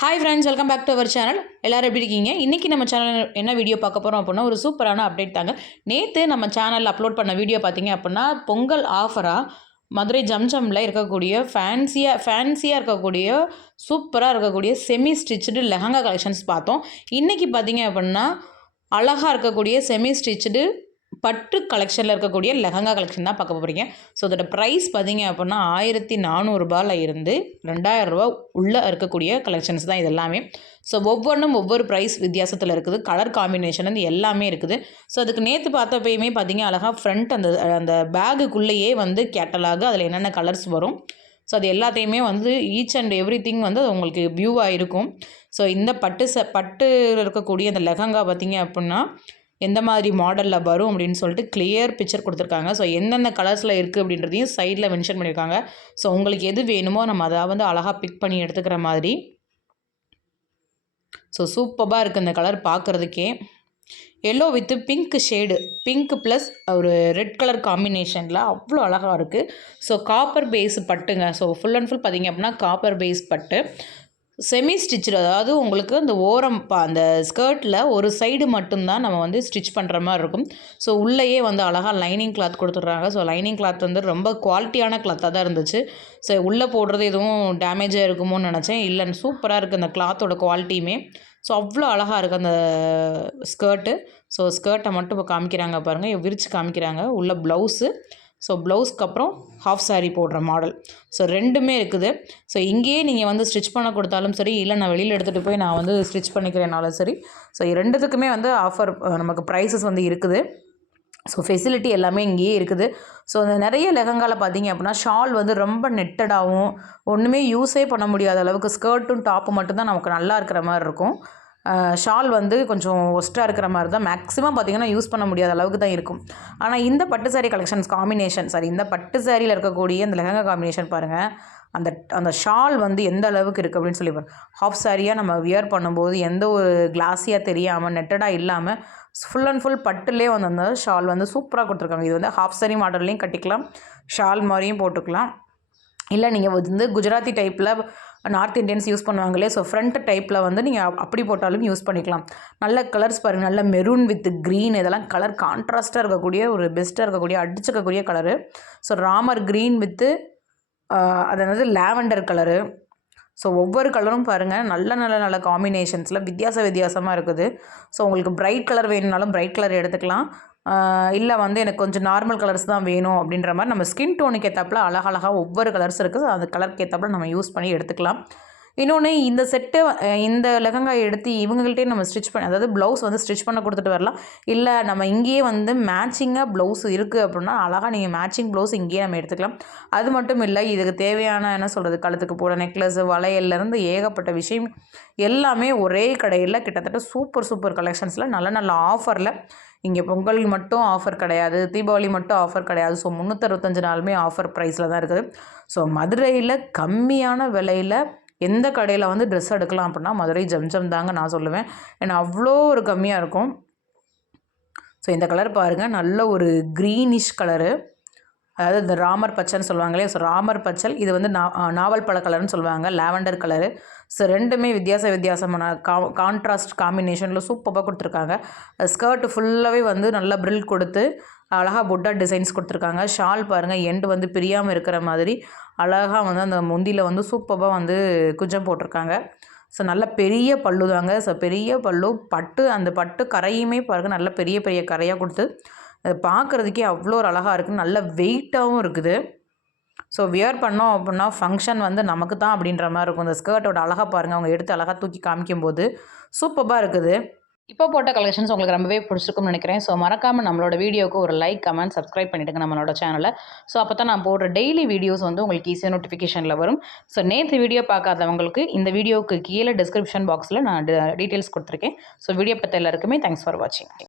Hi friends welcome back to our channel எல்லோரும் எப்படி இருக்கீங்க? இன்றைக்கி நம்ம சேனல் என்ன வீடியோ பார்க்க போகிறோம் அப்படின்னா ஒரு சூப்பரான அப்டேட் தாங்க. நேற்று நம்ம சேனலில் அப்லோட் பண்ண வீடியோ பார்த்தீங்க அப்படின்னா பொங்கல் ஆஃபராக மதுரை ஜம்ஜம்ல இருக்கக்கூடிய ஃபேன்சியாக ஃபேன்சியாக இருக்கக்கூடிய சூப்பராக இருக்கக்கூடிய செமி ஸ்டிச்சுடு லெஹங்கா கலெக்ஷன்ஸ் பார்த்தோம். இன்றைக்கி பார்த்தீங்க அப்படின்னா அழகாக இருக்கக்கூடிய செமி ஸ்டிச்சுடு பட்டு கலெக்ஷனில் இருக்கக்கூடிய லெஹங்கா கலெக்ஷன் தான் பார்க்க போகிறீங்க ஸோ அதோட ப்ரைஸ் பார்த்தீங்க அப்படின்னா ஆயிரத்தி நானூறுரூபாவில் இருந்து ரெண்டாயிரரூபா உள்ளே இருக்கக்கூடிய கலெக்ஷன்ஸ் தான் இது எல்லாமே. ஸோ ஒவ்வொன்றும் ஒவ்வொரு ப்ரைஸ் வித்தியாசத்தில் இருக்குது. கலர் காம்பினேஷன் வந்து எல்லாமே இருக்குது. ஸோ அதுக்கு நேற்று பார்த்தப்பயுமே பார்த்தீங்க அழகாக ஃப்ரண்ட் அந்த அந்த பேகுக்குள்ளேயே வந்து கேட்டலாக அதில் என்னென்ன கலர்ஸ் வரும். ஸோ அது எல்லாத்தையுமே வந்து ஈச் அண்ட் எவ்ரி திங் வந்து உங்களுக்கு வியூவாக இருக்கும். ஸோ இந்த பட்டு ச பட்டு இருக்கக்கூடிய அந்த லெஹங்கா பார்த்திங்க அப்படின்னா எந்த மாதிரி மாடலில் வரும் அப்படின்னு சொல்லிட்டு கிளியர் பிக்சர் கொடுத்துருக்காங்க. ஸோ எந்தெந்த கலர்ஸில் இருக்குது அப்படின்றதையும் சைடில் மென்ஷன் பண்ணியிருக்காங்க. ஸோ உங்களுக்கு எது வேணுமோ நம்ம அதை வந்து அழகாக பிக் பண்ணி எடுத்துக்கிற மாதிரி. ஸோ சூப்பராக இருக்குது இந்த கலர் பார்க்குறதுக்கே yellow with pink shade pink plus ஒரு ரெட் கலர் காம்பினேஷனில் அவ்வளோ அழகாக இருக்குது ஸோ காப்பர் பேஸ் பட்டுங்க. ஸோ ஃபுல் அண்ட் ஃபுல் பார்த்திங்க அப்படின்னா காப்பர் பேஸ் பட்டு. செமி ஸ்டிச்சில் அதாவது உங்களுக்கு அந்த ஓரம் அந்த ஸ்கர்ட்டில் ஒரு சைடு மட்டும்தான் நம்ம வந்து ஸ்டிச் பண்ணுற மாதிரி இருக்கும். ஸோ உள்ளேயே வந்து அழகாக லைனிங் கிளாத் கொடுத்துட்றாங்க. ஸோ லைனிங் கிளாத் வந்து ரொம்ப குவாலிட்டியான கிளாத்தாக தான் இருந்துச்சு. ஸோ உள்ளே போடுறது எதுவும் டேமேஜாக இருக்குமோன்னு நினச்சேன். இல்லை சூப்பராக இருக்குது அந்த கிளாத்தோட குவாலிட்டியுமே ஸோ அவ்வளோ அழகாக இருக்குது அந்த ஸ்கர்ட்டு ஸோ ஸ்கர்ட்டை மட்டும் இப்போ காமிக்கிறாங்க பாருங்கள் விரித்து காமிக்கிறாங்க. உள்ள ப்ளவுஸு ஸோ ப்ளவுஸ்க்கு அப்புறம் ஹாஃப் சாரீ போடுற மாடல் ஸோ ரெண்டுமே இருக்குது. ஸோ இங்கேயே நீங்கள் வந்து ஸ்டிச் பண்ண கொடுத்தாலும் சரி இல்லை நான் வெளியில் எடுத்துகிட்டு போய் நான் வந்து ஸ்டிச் பண்ணிக்கிறேனாலும் சரி ஸோ ரெண்டுத்துக்குமே வந்து ஆஃபர் நமக்கு ப்ரைஸஸ் வந்து இருக்குது. ஸோ ஃபெசிலிட்டி எல்லாமே இங்கேயே இருக்குது. ஸோ அந்த நிறைய லெஹங்காவில் பார்த்தீங்க அப்படின்னா ஷால் வந்து ரொம்ப நெட்டடாகவும் ஒன்றுமே யூஸே பண்ண முடியாத அளவுக்கு ஸ்கர்ட்டும் டாப்பு மட்டும்தான் நமக்கு நல்லா இருக்கிற மாதிரி இருக்கும். ஷால் வந்து கொஞ்சம் ஒஸ்ட்டாக இருக்கிற மாதிரி தான் மேக்ஸிமம் பார்த்திங்கன்னா யூஸ் பண்ண முடியாத அளவுக்கு தான் இருக்கும். ஆனால் இந்த பட்டு சாரீ கலெக்ஷன்ஸ் காம்பினேஷன் சாரி இந்த பட்டு சாரியில் இருக்கக்கூடிய அந்த லெஹங்கா காம்பினேஷன் பாருங்கள் அந்த அந்த ஷால் வந்து எந்த அளவுக்கு இருக்குது அப்படின்னு சொல்லி பாருங்கள் ஹாஃப் சாரியாக நம்ம வியர் பண்ணும்போது எந்த ஒரு கிளாஸியாக தெரியாமல் நெட்டடாக இல்லாமல் ஃபுல் அண்ட் ஃபுல் பட்டுலேயே வந்து அந்த ஷால் வந்து சூப்பராக கொடுத்துருக்காங்க. இது வந்து ஹாஃப் சாரி மாடல்லையும் கட்டிக்கலாம். ஷால் மாதிரியும் போட்டுக்கலாம். இல்லை நீங்கள் வந்து குஜராத்தி டைப்பில் நார்த் இந்தியன்ஸ் யூஸ் பண்ணுவாங்களே ஸோ ஃப்ரண்ட் டைப்பில் வந்து நீங்கள் அப்படி போட்டாலும் யூஸ் பண்ணிக்கலாம். நல்ல கலர்ஸ் பாருங்கள் நல்ல மெரூன் வித் க்ரீன் இதெல்லாம் கலர் கான்ட்ராஸ்ட்டாக இருக்கக்கூடிய ஒரு பெஸ்ட்டாக இருக்கக்கூடிய அடிச்சுக்கக்கூடிய colour so Ramar green with அதாவது லாவெண்டர் கலரு ஸோ ஒவ்வொரு கலரும் பாருங்கள் நல்ல நல்ல நல்ல காம்பினேஷன்ஸில் வித்தியாச வித்தியாசமாக இருக்குது. ஸோ உங்களுக்கு ப்ரைட் கலர் வேணும்னாலும் ப்ரைட் கலர் எடுத்துக்கலாம். இல்லை வந்து எனக்கு கொஞ்சம் நார்மல் கலர்ஸ் தான் வேணும் அப்படின்ற மாதிரி நம்ம ஸ்கின் டோனுக்கு ஏற்றாப்புல அழகழகாக ஒவ்வொரு கலர்ஸ் இருக்குது அந்த கலருக்கு ஏற்றாப்புல நம்ம யூஸ் பண்ணி எடுத்துக்கலாம். இன்னொன்று இந்த செட்டு இந்த லெஹங்காய் எடுத்து இவங்கள்ட்டே நம்ம ஸ்டிச் பண்ண அதாவது ப்ளவுஸ் வந்து ஸ்டிச் பண்ண கொடுத்துட்டு வரலாம். இல்லை நம்ம இங்கேயே வந்து மேட்சிங்காக ப்ளவுஸ் இருக்குது அப்படின்னா அழகாக நீங்கள் மேட்சிங் ப்ளவுஸ் இங்கேயே நம்ம எடுத்துக்கலாம். அது மட்டும் இல்லை இதுக்கு தேவையான என்ன சொல்கிறது கழுத்துக்கு போட நெக்லஸ் வளையல்லேருந்து ஏகப்பட்ட விஷயம் எல்லாமே ஒரே கடையில் கிட்டத்தட்ட சூப்பர் சூப்பர் கலெக்ஷன்ஸில் நல்ல நல்ல ஆஃபரில் இங்கே பொங்கல் மட்டும் ஆஃபர் கிடையாது தீபாவளி மட்டும் ஆஃபர் கிடையாது. ஸோ முந்நூற்றறுபத்தஞ்சு நாளுமே ஆஃபர் ப்ரைஸில் தான் இருக்குது. ஸோ மதுரையில் கம்மியான விலையில் எந்த கடையில் வந்து ட்ரெஸ் எடுக்கலாம் அப்படின்னா மதுரை ஜம்ஜம் தாங்க நான் சொல்லுவேன். ஏன்னா அவ்வளோ ஒரு கம்மியாக இருக்கும். ஸோ இந்த கலர் பாருங்கள் நல்ல ஒரு க்ரீனிஷ் கலரு அதாவது இந்த ராமர் பச்சைன்னு சொல்லுவாங்களே ஸோ ராமர் பச்சல் இது வந்து நா நாவல் பழ கலர்னு சொல்லுவாங்க லாவெண்டர் கலரு ஸோ ரெண்டுமே வித்தியாச வித்தியாசமான கா கான்ட்ராஸ்ட் காம்பினேஷனில் சூப்பராக கொடுத்துருக்காங்க. ஸ்கர்ட் ஃபுல்லாகவே வந்து நல்லா ப்ரில் கொடுத்து அழகாக புட்டா டிசைன்ஸ் கொடுத்துருக்காங்க. ஷால் பாருங்கள் எண்டு வந்து பிரியாமல் இருக்கிற மாதிரி அழகாக வந்து அந்த முந்தியில் வந்து சூப்பராக வந்து குஜம் போட்டிருக்காங்க. ஸோ நல்ல பெரிய பல்லு தாங்க. ஸோ பெரிய பல்லு பட்டு அந்த பட்டு கரையுமே பாருங்கள் நல்ல பெரிய பெரிய கரையாக கொடுத்து அது பார்க்குறதுக்கே அவ்வளோ ஒரு அழகாக இருக்குது நல்ல வெயிட்டாகவும் இருக்குது. ஸோ வியர் பண்ணோம் அப்படின்னா ஃபங்க்ஷன் வந்து நமக்கு தான் அப்படின்ற மாதிரி இருக்கும். இந்த ஸ்கர்ட்டோட அழகாக பாருங்கள் அவங்க எடுத்து அழகாக தூக்கி காமிக்கும்போது சூப்பராக இருக்குது. இப்போ போட்ட கலெக்ஷன்ஸ் உங்களுக்கு ரொம்பவே பிடிச்சிருக்கும்னு நினைக்கிறேன். ஸோ மறக்காமல் நம்மளோட வீடியோக்கு ஒரு லைக் கமெண்ட் சப்ஸ்கிரைப் பண்ணிவிடுங்க நம்மளோட சேனலை ஸோ அப்போ தான் நான் போடுற டெய்லி வீடியோஸ் வந்து உங்களுக்கு ஈஸியாக நோட்டிஃபிகேஷனில் வரும். ஸோ நேற்று வீடியோ பார்க்காதவங்களுக்கு இந்த வீடியோவுக்கு கீழே டிஸ்கிரிப்ஷன் பாக்ஸில் நான் டீட்டெயில்ஸ் கொடுத்துருக்கேன். ஸோ வீடியோ பற்றி எல்லாருக்குமே தேங்க்ஸ் ஃபார் வாட்சிங்